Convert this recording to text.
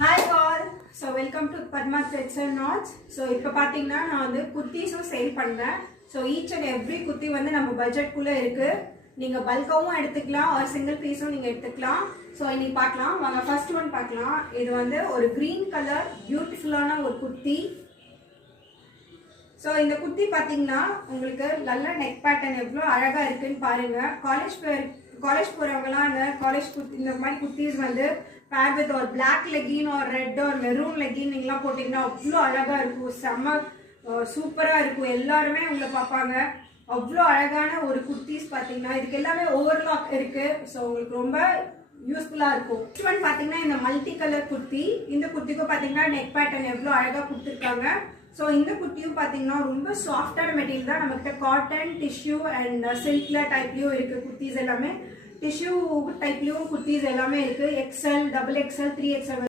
Hi all, so welcome to Padma Threads and Knots. So இப்போ பாத்தீங்கன்னா நான் வந்து குர்தீஸும் சேல் பண்றேன். So each and every kurti வந்து நம்ம பட்ஜெட் குள்ள இருக்கு. நீங்க பல்காவும் எடுத்துக்கலாம் or single பீஸும் நீங்க எடுத்துக்கலாம். So இன்னைக்கு பார்க்கலாம். வாங்க first one பார்க்கலாம். இது வந்து ஒரு green color பியூட்டிஃபுல்லான ஒரு குர்தி. So இந்த குர்தி பாத்தீங்கன்னா உங்களுக்கு நல்ல நெக் பேட்டர்ன் எவ்வளவு அழகா இருக்குன்னு பாருங்க. காலேஜ் போறவங்கலாம் காலேஜ் இந்த மாதிரி குர்தீஸ் வந்து பேர் வித் ஒரு பிளாக் லெகின் ஒரு ரெட் ஒரு மெரூன் லெகின் நீங்களாம் போட்டிங்கன்னா அவ்வளோ அழகா இருக்கும். செம்ம சூப்பராக இருக்கும். எல்லாருமே உங்களை பார்ப்பாங்க. அவ்வளோ அழகான ஒரு குர்தீஸ் பார்த்தீங்கன்னா இதுக்கு எல்லாமே ஓவர்லாக் இருக்கு. ஸோ உங்களுக்கு ரொம்ப யூஸ்ஃபுல்லாக இருக்கும். நெக்ஸ்ட் ஒன் பார்த்தீங்கன்னா இந்த மல்டி கலர் குர்தி. இந்த குர்திக்கும் பார்த்தீங்கன்னா நெக் பேட்டர்ன் எவ்வளோ அழகாக கொடுத்துருக்காங்க. ஸோ இந்த குர்த்தியும் பார்த்தீங்கன்னா ரொம்ப சாஃப்டான மெட்டீரியல் தான். நம்மகிட்ட காட்டன் டிஷ்யூ அண்ட் சில்க்ல டைப்லயும் இருக்கு. குர்த்திஸ் எல்லாமே டிஷ்யூ டைப்லயும் குர்த்திஸ் எல்லாமே இருக்கு. XL, XXL, 3XL